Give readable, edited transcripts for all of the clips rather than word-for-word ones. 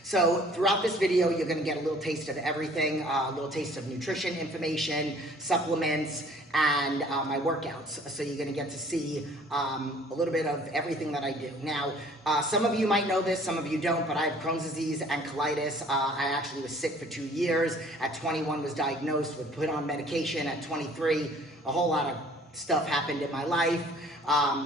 So throughout this video, you're going to get a little taste of everything, a little taste of nutrition information, supplements, and my workouts. So you're going to get to see a little bit of everything that I do. Now, some of you might know this, some of you don't, but I have Crohn's disease and colitis. I actually was sick for 2 years. At 21 was diagnosed, was put on medication. At 23, a whole lot of stuff happened in my life.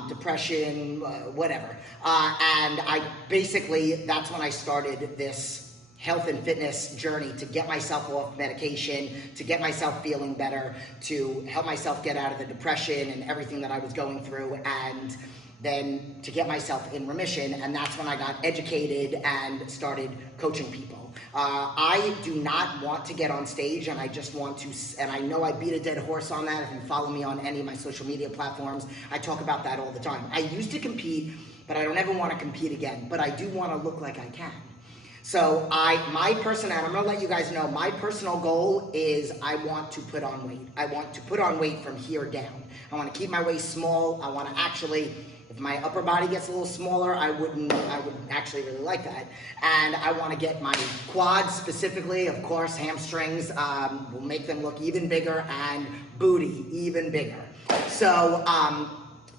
Depression, whatever. And I basically, that's when I started this health and fitness journey to get myself off medication, to get myself feeling better, to help myself get out of the depression and everything that I was going through, and then to get myself in remission. And that's when I got educated and started coaching people. I do not want to get on stage, and I just want to, and I know I beat a dead horse on that. If you follow me on any of my social media platforms, I talk about that all the time. I used to compete, but I don't ever want to compete again, but I do want to look like I can. So my personal, and I'm going to let you guys know, my personal goal is I want to put on weight. I want to put on weight from here down. I want to keep my waist small. I want to actually, if my upper body gets a little smaller, I would actually really like that. And I want to get my quads specifically, of course, hamstrings, will make them look even bigger, and booty even bigger. So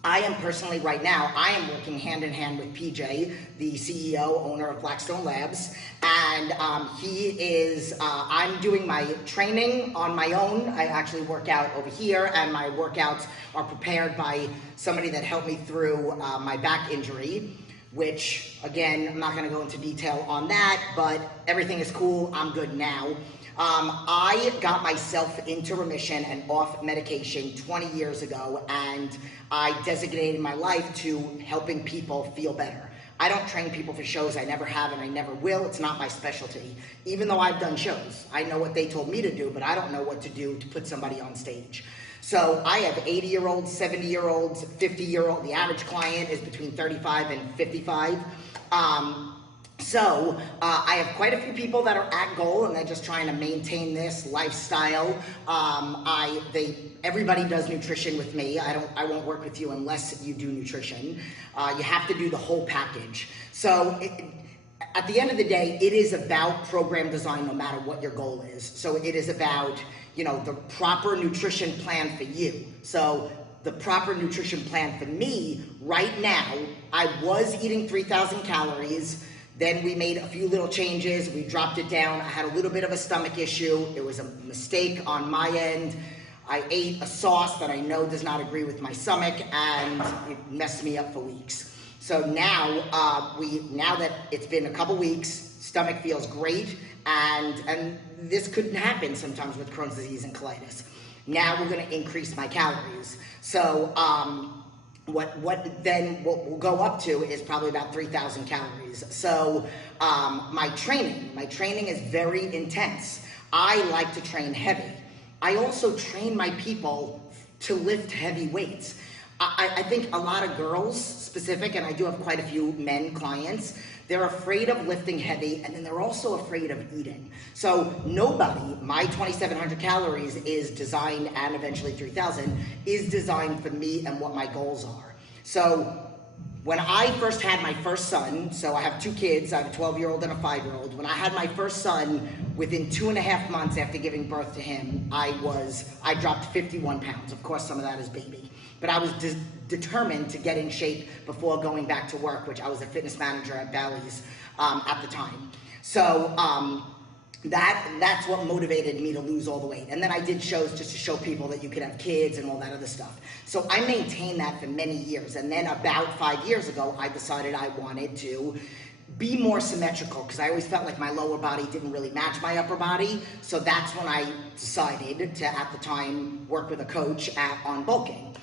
I am personally, right now, I am working hand in hand with PJ, the CEO, owner of Blackstone Labs, and he is, I'm doing my training on my own. I actually work out over here, and my workouts are prepared by somebody that helped me through my back injury, which, again, I'm not gonna go into detail on that, but everything is cool, I'm good now. I got myself into remission and off medication 20 years ago, and I designated my life to helping people feel better. I don't train people for shows. I never have, and I never will. It's not my specialty. Even though I've done shows, I know what they told me to do, but I don't know what to do to put somebody on stage. So I have 80-year-olds, 70-year-olds, 50-year-old. The average client is between 35 and 55. So I have quite a few people that are at goal, and they're just trying to maintain this lifestyle. Everybody does nutrition with me. I won't work with you unless you do nutrition. You have to do the whole package. So at the end of the day, it is about program design, no matter what your goal is. So it is about, you know, the proper nutrition plan for you. So the proper nutrition plan for me right now, I was eating 3,000 calories. Then we made a few little changes. We dropped it down. I had a little bit of a stomach issue. It was a mistake on my end. I ate a sauce that I know does not agree with my stomach, and it messed me up for weeks. So now, now that it's been a couple weeks, stomach feels great, and this couldn't happen sometimes with Crohn's disease and colitis. Now we're going to increase my calories. So what we'll go up to is probably about 3,000 calories. So my training is very intense. I like to train heavy. I also train my people to lift heavy weights. I think a lot of girls specific, and I do have quite a few men clients, they're afraid of lifting heavy, and then they're also afraid of eating. So nobody, my 2,700 calories is designed, and eventually 3,000, is designed for me and what my goals are. So when I first had my first son, so I have two kids, I have a 12-year-old and a 5-year-old. When I had my first son, within 2.5 months after giving birth to him, I dropped 51 pounds. Of course, some of that is baby. But I was determined to get in shape before going back to work, which I was a fitness manager at Bally's at the time. So that's what motivated me to lose all the weight. And then I did shows just to show people that you could have kids and all that other stuff. So I maintained that for many years. And then about 5 years ago, I decided I wanted to be more symmetrical, because I always felt like my lower body didn't really match my upper body. So that's when I decided to, at the time, work with a coach on bulking.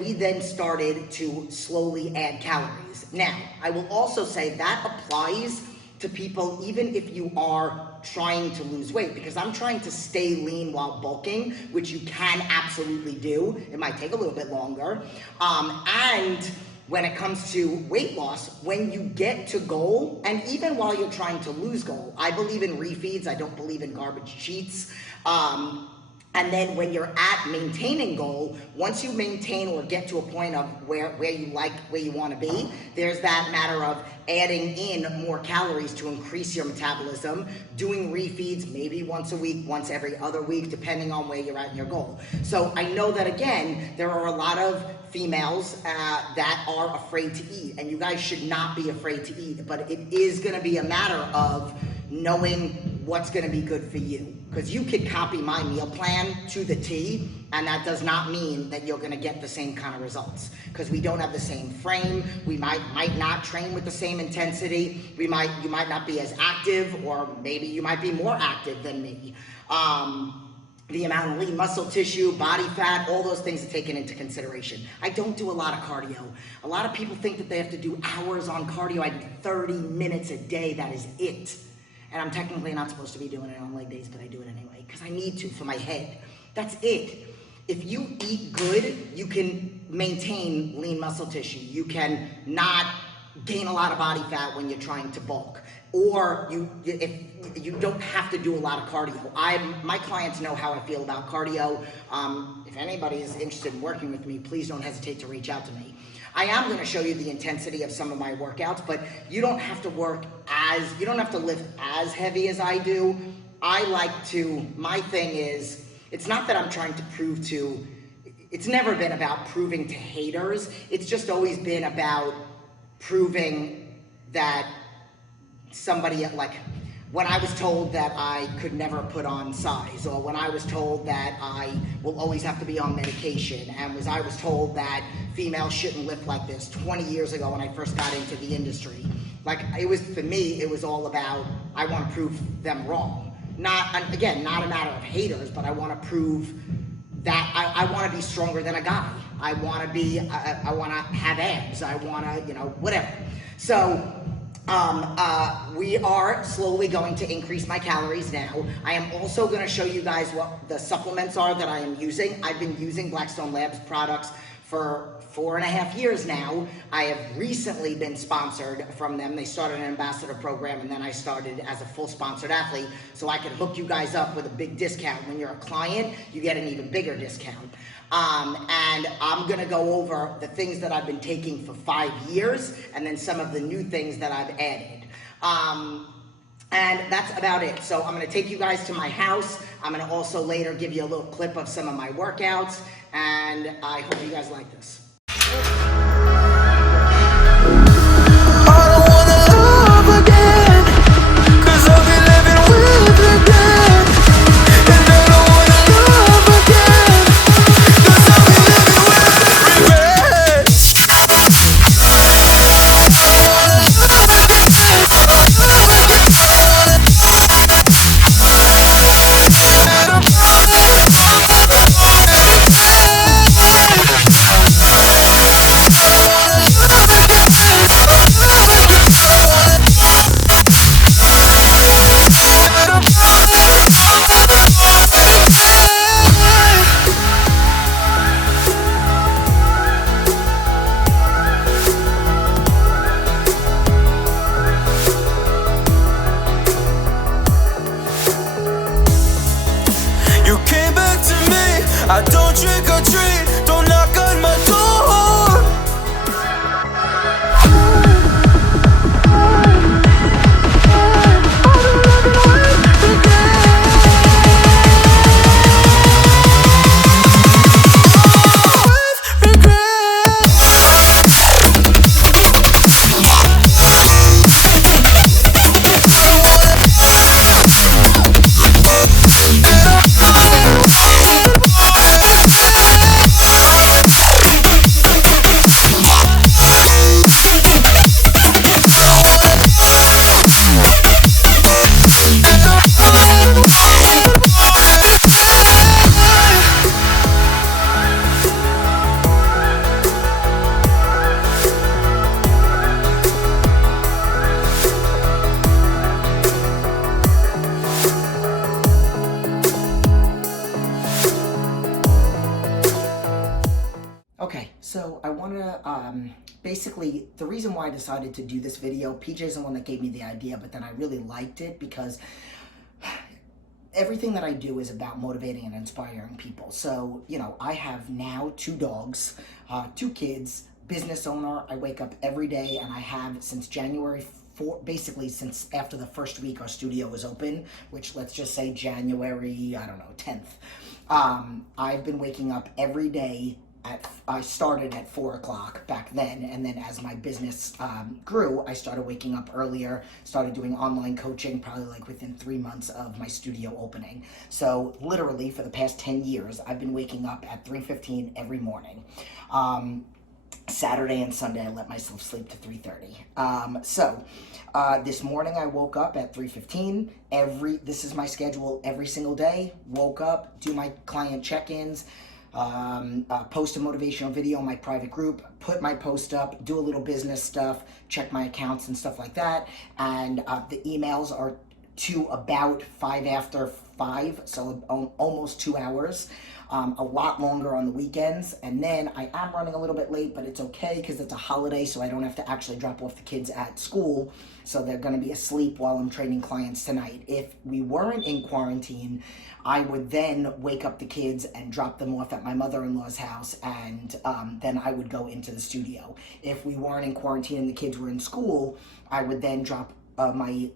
We then started to slowly add calories. Now, I will also say that applies to people even if you are trying to lose weight, because I'm trying to stay lean while bulking, which you can absolutely do. It might take a little bit longer. And when it comes to weight loss, when you get to goal, and even while you're trying to lose goal, I believe in refeeds, I don't believe in garbage cheats. And then when you're at maintaining goal, once you maintain or get to a point of where you want to be, there's that matter of adding in more calories to increase your metabolism, doing refeeds maybe once a week, once every other week, depending on where you're at in your goal. So I know that, again, there are a lot of females that are afraid to eat, and you guys should not be afraid to eat, but it is going to be a matter of knowing what's going to be good for you. Because you could copy my meal plan to the T, and that does not mean that you're going to get the same kind of results. Because we don't have the same frame, we might not train with the same intensity, you might not be as active, or maybe you might be more active than me. The amount of lean muscle tissue, body fat, all those things are taken into consideration. I don't do a lot of cardio. A lot of people think that they have to do hours on cardio. I do 30 minutes a day, that is it. And I'm technically not supposed to be doing it on leg days, but I do it anyway, because I need to for my head. That's it. If you eat good, you can maintain lean muscle tissue. You can not gain a lot of body fat when you're trying to bulk. Or if you don't have to do a lot of cardio. My clients know how I feel about cardio. If anybody is interested in working with me, please don't hesitate to reach out to me. I am going to show you the intensity of some of my workouts, but you don't have to you don't have to lift as heavy as I do. My thing is, it's not that I'm trying to it's never been about proving to haters. It's just always been about proving that somebody, like, when I was told that I could never put on size, or when I was told that I will always have to be on medication, and I was told that females shouldn't lift like this 20 years ago when I first got into the industry. For me, it was all about, I want to prove them wrong. Not a matter of haters, but I want to prove that I want to be stronger than a guy. I want to have abs. I want to, whatever. So, we are slowly going to increase my calories now. I am also going to show you guys what the supplements are that I am using. I've been using Blackstone Labs products for 4.5 years now. I have recently been sponsored from them. They started an ambassador program, and then I started as a full sponsored athlete, so I could hook you guys up with a big discount. When you're a client, you get an even bigger discount. And I'm going to go over the things that I've been taking for 5 years, and then some of the new things that I've added. And that's about it. So I'm going to take you guys to my house. I'm going to also later give you a little clip of some of my workouts, and I hope you guys like this. So I want to, basically, the reason why I decided to do this video, PJ's the one that gave me the idea, but then I really liked it because everything that I do is about motivating and inspiring people. So, you know, I have now 2 dogs, 2 kids, business owner. I wake up every day, and I have since January 4, basically since after the first week our studio was open, which let's just say January, I don't know, 10th. I've been waking up every day. I started at 4 o'clock back then, and then as my business grew, I started waking up earlier, started doing online coaching probably like within 3 months of my studio opening. So literally for the past 10 years, I've been waking up at 3:15 every morning. Saturday and Sunday, I let myself sleep to 3:30. This morning I woke up at 3:15. This is my schedule every single day. Woke up, do my client check-ins, post a motivational video in my private group, put my post up, do a little business stuff, check my accounts and stuff like that. And the emails are to about 5 after 5, so almost 2 hours. A lot longer on the weekends, and then I am running a little bit late, but it's okay because it's a holiday, so I don't have to actually drop off the kids at school, so they're going to be asleep while I'm training clients tonight. If we weren't in quarantine, I would then wake up the kids and drop them off at my mother-in-law's house, and then I would go into the studio. If we weren't in quarantine and the kids were in school, I would then drop my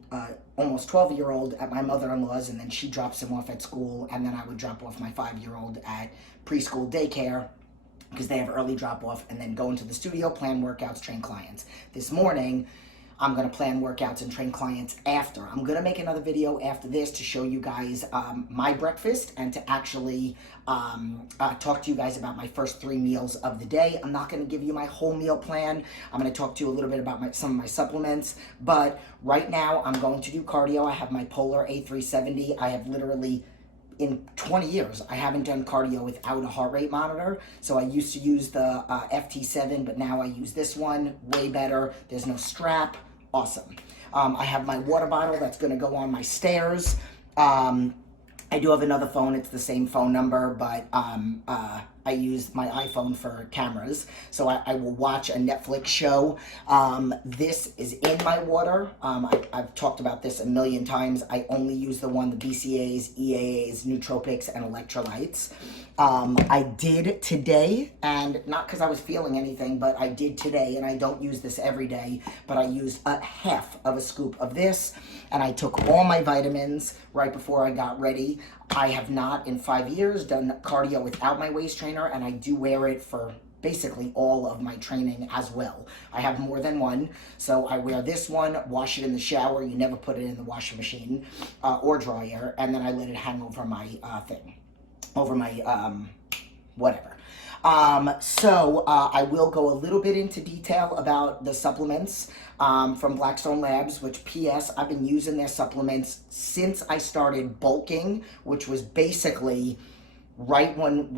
almost 12-year-old at my mother-in-law's, and then she drops him off at school, and then I would drop off my 5-year-old at preschool daycare because they have early drop-off, and then go into the studio, plan workouts, train clients. This morning, I'm going to plan workouts and train clients after. I'm going to make another video after this to show you guys my breakfast and to actually talk to you guys about my first 3 meals of the day. I'm not going to give you my whole meal plan. I'm going to talk to you a little bit about some of my supplements. But right now, I'm going to do cardio. I have my Polar A370. I have literally, in 20 years, I haven't done cardio without a heart rate monitor. So I used to use the FT7, but now I use this one, way better. There's no strap. Awesome. I have my water bottle that's going to go on my stairs. I do have another phone. It's the same phone number, but I use my iPhone for cameras. So I will watch a Netflix show. This is in my water. I've talked about this a million times. I only use the BCAAs, EAAs, nootropics, and electrolytes. I did today, and not because I was feeling anything, but I did today, and I don't use this every day, but I used a half of a scoop of this, and I took all my vitamins right before I got ready. I have not in 5 years done cardio without my waist trainer, and I do wear it for basically all of my training as well. I have more than one, so I wear this one, wash it in the shower. You never put it in the washing machine or dryer, and then I let it hang over my over my whatever. I will go a little bit into detail about the supplements from Blackstone Labs, which P.S. I've been using their supplements since I started bulking, which was basically right when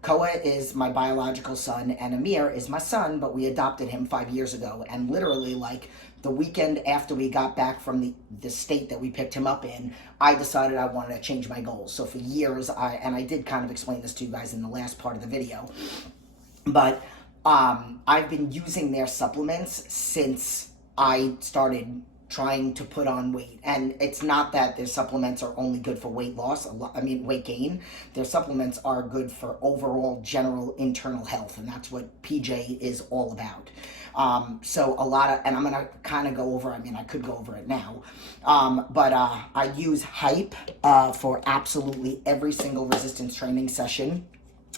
Koa is my biological son and Amir is my son, but we adopted him 5 years ago, and literally like the weekend after we got back from the state that we picked him up in, I decided I wanted to change my goals. So for years, I did kind of explain this to you guys in the last part of the video, but I've been using their supplements since I started trying to put on weight. And it's not that their supplements are only good for weight loss, weight gain. Their supplements are good for overall general internal health, and that's what PJ is all about. And I'm gonna kind of go over, I could go over it now, but I use Hype for absolutely every single resistance training session.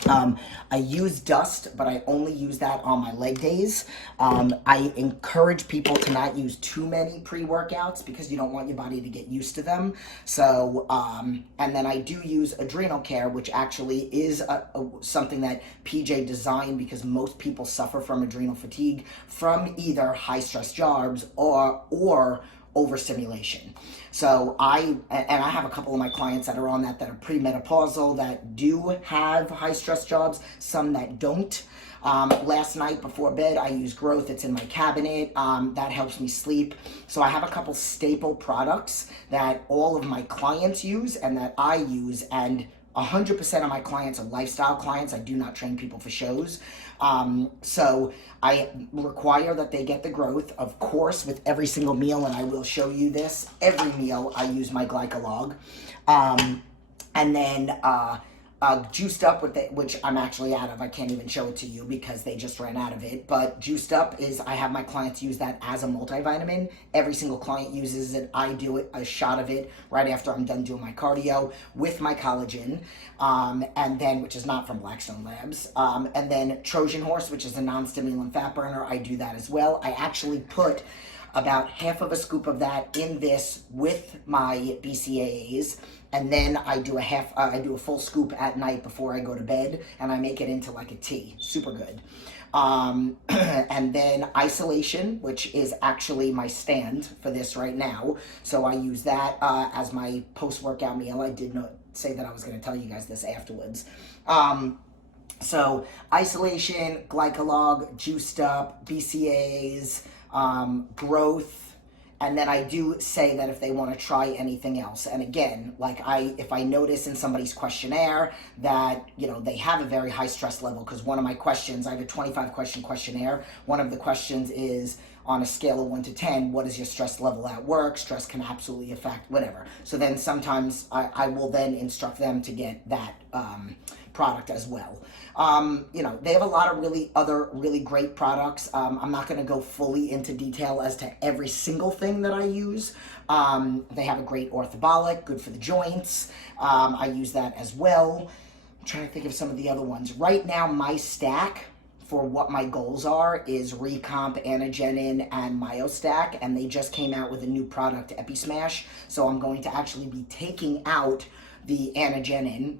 I use Dust, but I only use that on my leg days. I encourage people to not use too many pre-workouts because you don't want your body to get used to them. So, and then I do use Adrenal Care, which actually is something that PJ designed because most people suffer from adrenal fatigue from either high stress jobs or overstimulation. So I have a couple of my clients that are on that are premenopausal, that do have high stress jobs, some that don't. Last night before bed, I use Growth. It's in my cabinet. That helps me sleep. So I have a couple staple products that all of my clients use and that I use, and 100% of my clients are lifestyle clients. I do not train people for shows. So I require that they get the growth, of course, with every single meal, and I will show you this. Every meal I use my glycolog. And then juiced up with it, which I'm actually out of. I can't even show it to you because they just ran out of it. But juiced up is, I have my clients use that as a multivitamin. Every single client uses it. I do it, a shot of it right after I'm done doing my cardio with my collagen. And then, which is not from Blackstone Labs. And then Trojan Horse, which is a non-stimulant fat burner. I do that as well. I actually put about half of a scoop of that in this with my BCAAs, and then I do a full scoop at night before I go to bed, and I make it into like a tea. Super good. And then isolation, which is actually my stand for this right now. So I use that as my post-workout meal. I did not say that I was going to tell you guys this afterwards. So isolation, glycolog, juiced up, BCAAs, growth, and then I do say that if they want to try anything else. And again, like if I notice in somebody's questionnaire that, you know, they have a very high stress level, because one of my questions, I have a 25 question questionnaire. One of the questions is, on a scale of 1 to 10, what is your stress level at work? Stress can absolutely affect whatever. So then sometimes I will then instruct them to get that product as well. You know, they have a lot of other really great products. I'm not going to go fully into detail as to every single thing that I use. They have a great orthobolic, good for the joints. I use that as well. I'm trying to think of some of the other ones. Right now, my stack for what my goals are is Recomp, Anagenin, and MyoStack, and they just came out with a new product, EpiSmash. So I'm going to actually be taking out the Anagenin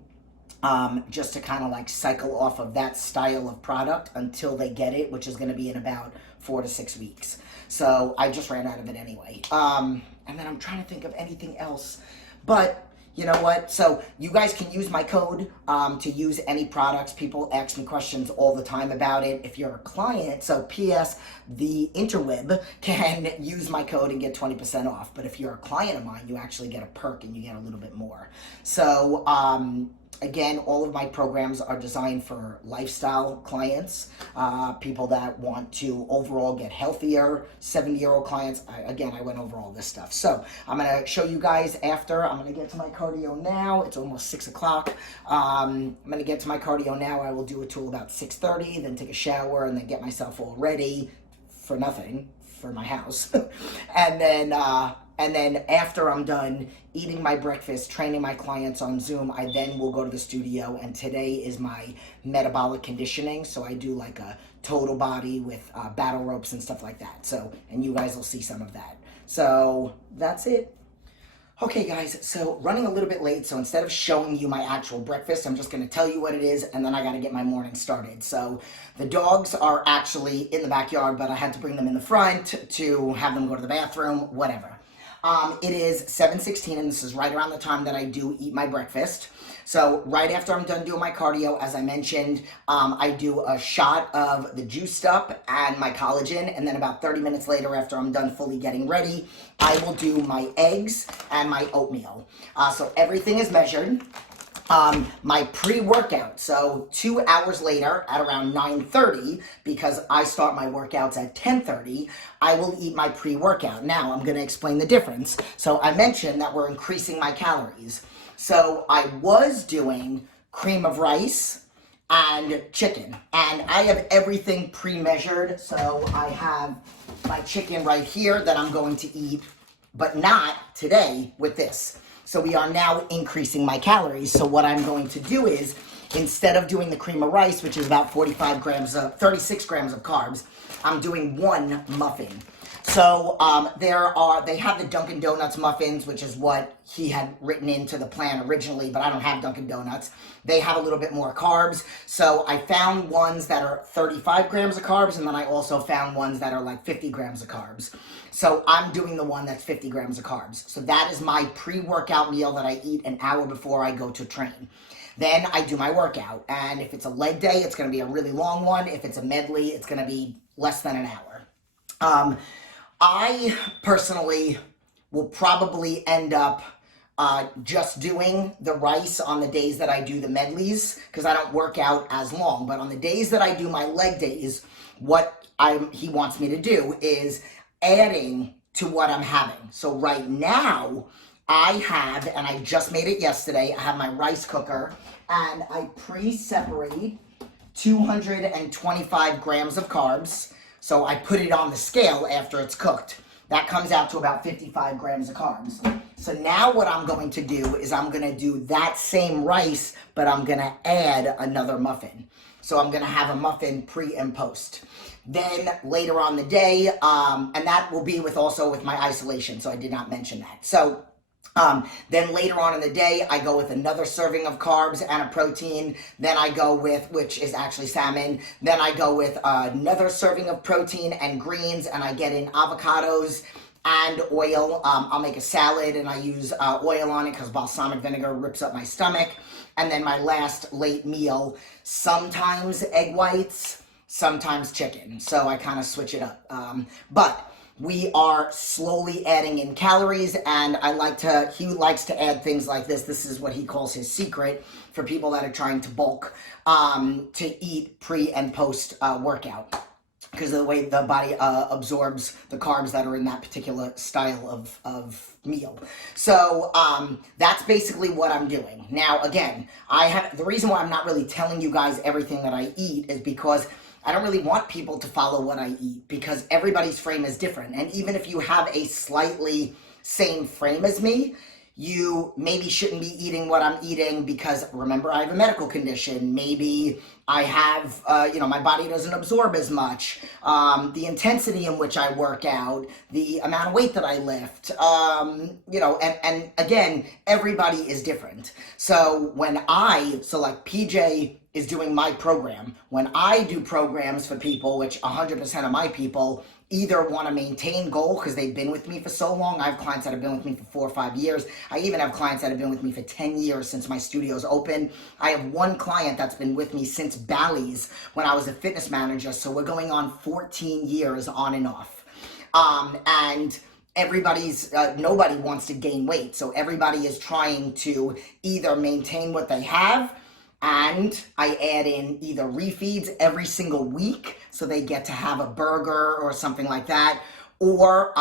just to kind of like cycle off of that style of product until they get it, which is going to be in about 4 to 6 weeks. So I just ran out of it anyway. And then I'm trying to think of anything else, but you know what? So you guys can use my code to use any products. People ask me questions all the time about it. If you're a client, so PS, the interweb can use my code and get 20% off. But if you're a client of mine, you actually get a perk and you get a little bit more. So again, all of my programs are designed for lifestyle clients, people that want to overall get healthier, 70-year-old clients. I went over all this stuff. So I'm going to show you guys after. I'm going to get to my cardio now. It's almost 6 o'clock. I'm going to get to my cardio now. I will do it till about 6:30, then take a shower, and then get myself all ready for nothing, for my house. And then after I'm done eating my breakfast, training my clients on Zoom, I then will go to the studio, and today is my metabolic conditioning. So I do like a total body with battle ropes and stuff like that. So, and you guys will see some of that. So that's it. Okay guys, so running a little bit late, so instead of showing you my actual breakfast, I'm just going to tell you what it is, and then I got to get my morning started. So the dogs are actually in the backyard, but I had to bring them in the front to have them go to the bathroom, whatever. It is 7:16, and this is right around the time that I do eat my breakfast. So right after I'm done doing my cardio, as I mentioned, I do a shot of the juiced up and my collagen, and then about 30 minutes later, after I'm done fully getting ready, I will do my eggs and my oatmeal. So everything is measured. My pre-workout, so 2 hours later at around 9:30, because I start my workouts at 10:30, I will eat my pre-workout. Now, I'm going to explain the difference. So I mentioned that we're increasing my calories. So I was doing cream of rice and chicken, and I have everything pre-measured. So I have my chicken right here that I'm going to eat, but not today with this. So we are now increasing my calories. So what I'm going to do is, instead of doing the cream of rice, which is about 36 grams of carbs, I'm doing one muffin. So they have the Dunkin' Donuts muffins, which is what he had written into the plan originally, but I don't have Dunkin' Donuts. They have a little bit more carbs. So I found ones that are 35 grams of carbs, and then I also found ones that are like 50 grams of carbs. So I'm doing the one that's 50 grams of carbs. So that is my pre-workout meal that I eat an hour before I go to train. Then I do my workout. And if it's a leg day, it's going to be a really long one. If it's a medley, it's going to be less than an hour. I personally will probably end up just doing the rice on the days that I do the medleys, because I don't work out as long. But on the days that I do my leg days, what he wants me to do is adding to what I'm having. So right now, I have, and I just made it yesterday, I have my rice cooker, and I pre-separate 225 grams of carbs. So I put it on the scale after it's cooked. That comes out to about 55 grams of carbs. So now what I'm going to do is I'm going to do that same rice, but I'm going to add another muffin. So I'm going to have a muffin pre and post. Then later on the day, and that will be also with my isolation, so I did not mention that. So then later on in the day, I go with another serving of carbs and a protein. Then I go with, which is actually salmon. Then I go with another serving of protein and greens, and I get in avocados and oil. I'll make a salad, and I use oil on it because balsamic vinegar rips up my stomach. And then my last late meal, sometimes egg whites, sometimes chicken. So I kind of switch it up. But we are slowly adding in calories, and he likes to add things like this. This is what he calls his secret for people that are trying to bulk, to eat pre and post workout, because of the way the body absorbs the carbs that are in that particular style of meal. So that's basically what I'm doing. Now, again, the reason why I'm not really telling you guys everything that I eat is because I don't really want people to follow what I eat, because everybody's frame is different. And even if you have a slightly same frame as me, you maybe shouldn't be eating what I'm eating, because remember, I have a medical condition. Maybe I have, my body doesn't absorb as much. The intensity in which I work out, the amount of weight that I lift, and again, everybody is different. So like PJ is doing my program. When I do programs for people, which 100% of my people either want to maintain goal because they've been with me for so long. I have clients that have been with me for 4 or 5 years. I even have clients that have been with me for 10 years since my studio's open. I have one client that's been with me since Bally's when I was a fitness manager. So we're going on 14 years on and off. And nobody wants to gain weight. So everybody is trying to either maintain what they have, and I add in either refeeds every single week, so they get to have a burger or something like that, or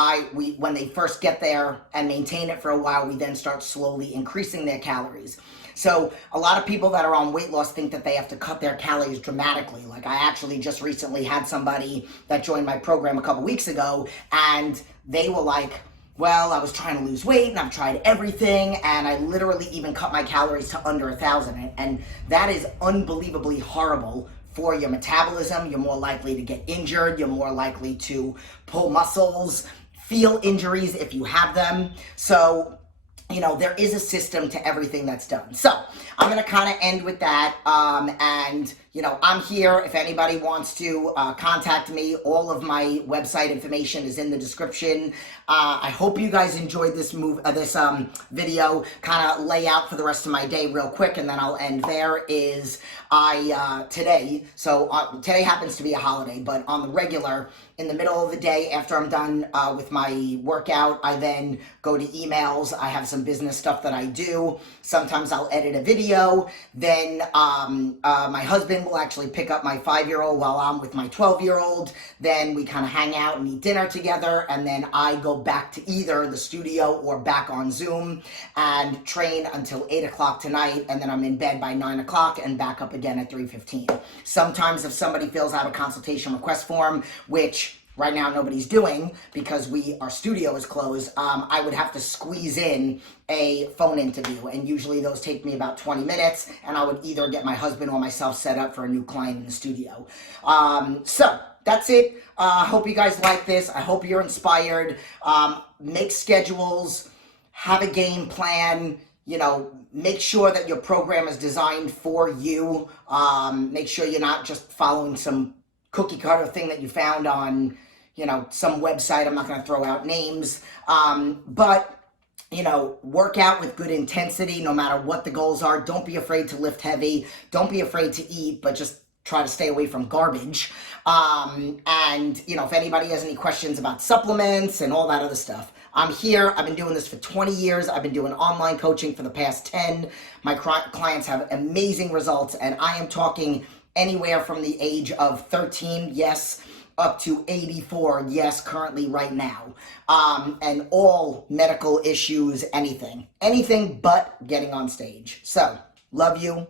when they first get there and maintain it for a while, we then start slowly increasing their calories. So a lot of people that are on weight loss think that they have to cut their calories dramatically. Like, I actually just recently had somebody that joined my program a couple weeks ago, and they were like, well, I was trying to lose weight and I've tried everything, and I literally even cut my calories to under 1,000. And that is unbelievably horrible for your metabolism. You're more likely to get injured. You're more likely to pull muscles, feel injuries if you have them. So, there is a system to everything that's done. So I'm going to kind of end with that. And I'm here. If anybody wants to contact me, all of my website information is in the description. I hope you guys enjoyed this video. Kind of lay out for the rest of my day real quick, and then I'll end there. Today happens to be a holiday, but on the regular, in the middle of the day after I'm done with my workout, I then go to emails. I have some business stuff that I do. Sometimes I'll edit a video. Then my husband will actually pick up my 5-year-old while I'm with my 12-year-old. Then we kind of hang out and eat dinner together, and then I go back to either the studio or back on Zoom and train until 8 o'clock tonight, and then I'm in bed by 9 o'clock and back up again at 3:15. Sometimes if somebody fills out a consultation request form, which right now nobody's doing because our studio is closed, I would have to squeeze in a phone interview, and usually those take me about 20 minutes, and I would either get my husband or myself set up for a new client in the studio. So that's it. I hope you guys like this. I hope you're inspired. Make schedules, have a game plan, make sure that your program is designed for you. Make sure you're not just following some cookie cutter thing that you found on, some website. I'm not going to throw out names. But work out with good intensity no matter what the goals are. Don't be afraid to lift heavy. Don't be afraid to eat, but just try to stay away from garbage. And, you know, if anybody has any questions about supplements and all that other stuff, I'm here. I've been doing this for 20 years. I've been doing online coaching for the past 10. My clients have amazing results, and I am talking anywhere from the age of 13, yes, up to 84, yes, currently right now. And all medical issues, anything but getting on stage. So, love you.